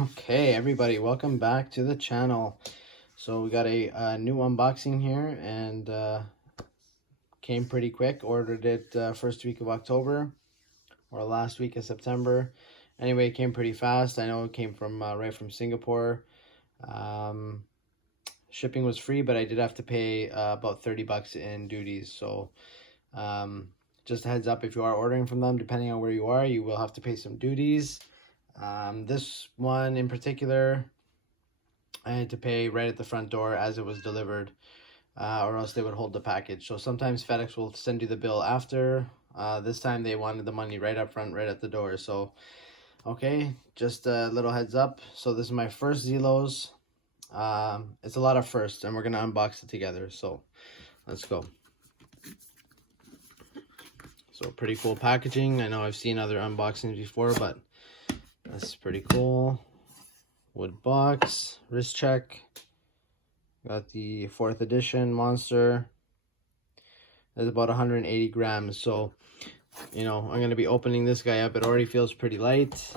Okay, everybody, welcome back to the channel. So we got a new unboxing here, and came pretty quick. Ordered it first week of October or last week of September. Anyway, it came pretty fast. I know it came from right from Singapore. Um, Shipping was free, but I did have to pay about 30 bucks in duties. So just a heads up, if you are ordering from them, depending on where you are, you will have to pay some duties. This one in particular, I had to pay right at the front door as it was delivered, or else they would hold the package. So sometimes FedEx will send you the bill after. This time they wanted the money right up front, right at the door. So, okay, just a little heads up. So this is my first Zelos. It's a lot of firsts, and we're going to unbox it together. So let's go. So pretty cool packaging. I know I've seen other unboxings before, but that's pretty cool. Wood box, wrist check. Got the 4th edition monster. It's about 180 grams. So, you know, I'm going to be opening this guy up. It already feels pretty light.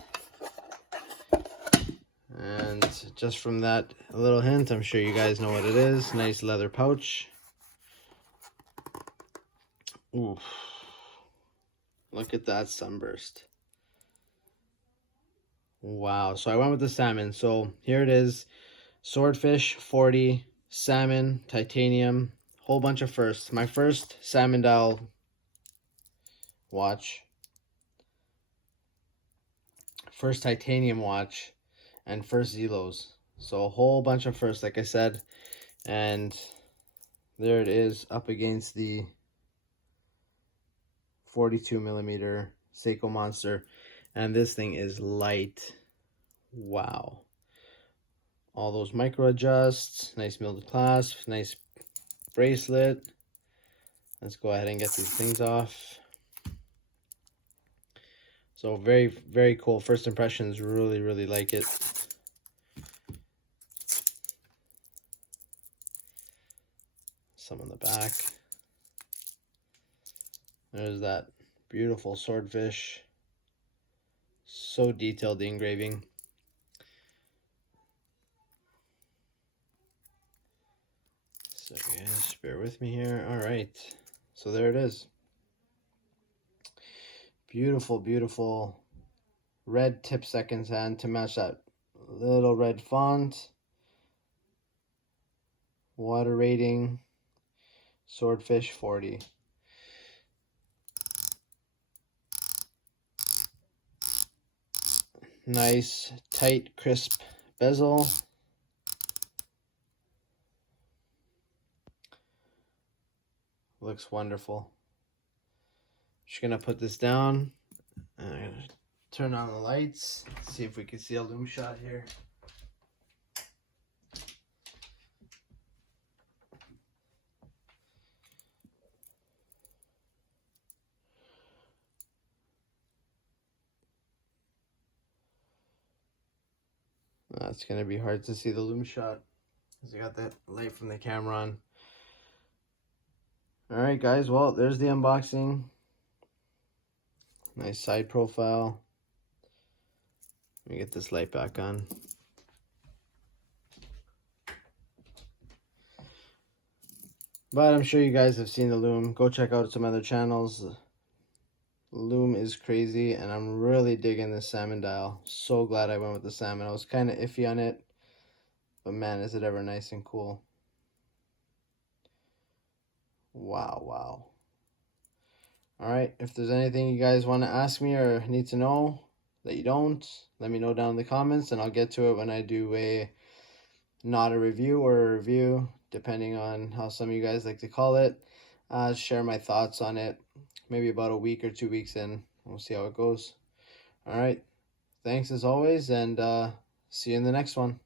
And just from that little hint, I'm sure you guys know what it is. Nice leather pouch. Ooh. Look at that sunburst. Wow. So I went with the salmon. So here it is. Swordfish 40, salmon, titanium, whole bunch of firsts. My first salmon dial watch, first titanium watch, and first Zelos. So a whole bunch of firsts, like I said. And there it is up against the 42 millimeter Seiko Monster. And this thing is light. Wow. All those micro adjusts, nice milled clasp, nice bracelet. Let's go ahead and get these things off. So very, very cool. First impressions, really like it. Some on the back. There's that beautiful swordfish. So detailed, the engraving. So just bear with me here. All right. So there it is. Beautiful, beautiful red tip seconds hand to match that little red font. Water rating, Swordfish 40. Nice, tight, crisp bezel. Looks wonderful. Just gonna put this down. And I'm gonna turn on the lights. See if we can see a loom shot here. It's gonna be hard to see the loom shot because I got that light from the camera on. Alright guys, well, there's the unboxing. Nice side profile. Let me get this light back on. But I'm sure you guys have seen the loom. Go check out some other channels. The loom is crazy, and I'm really digging this salmon dial. So glad I went with the salmon. I was kind of iffy on it, but man, is it ever nice and cool. Wow. Alright, if there's anything you guys want to ask me or need to know that you don't, let me know down in the comments, and I'll get to it when I do not a review or a review, depending on how some of you guys like to call it. Share my thoughts on it, maybe about a week or 2 weeks in. We'll see how it goes. Alright, thanks as always, and see you in the next one.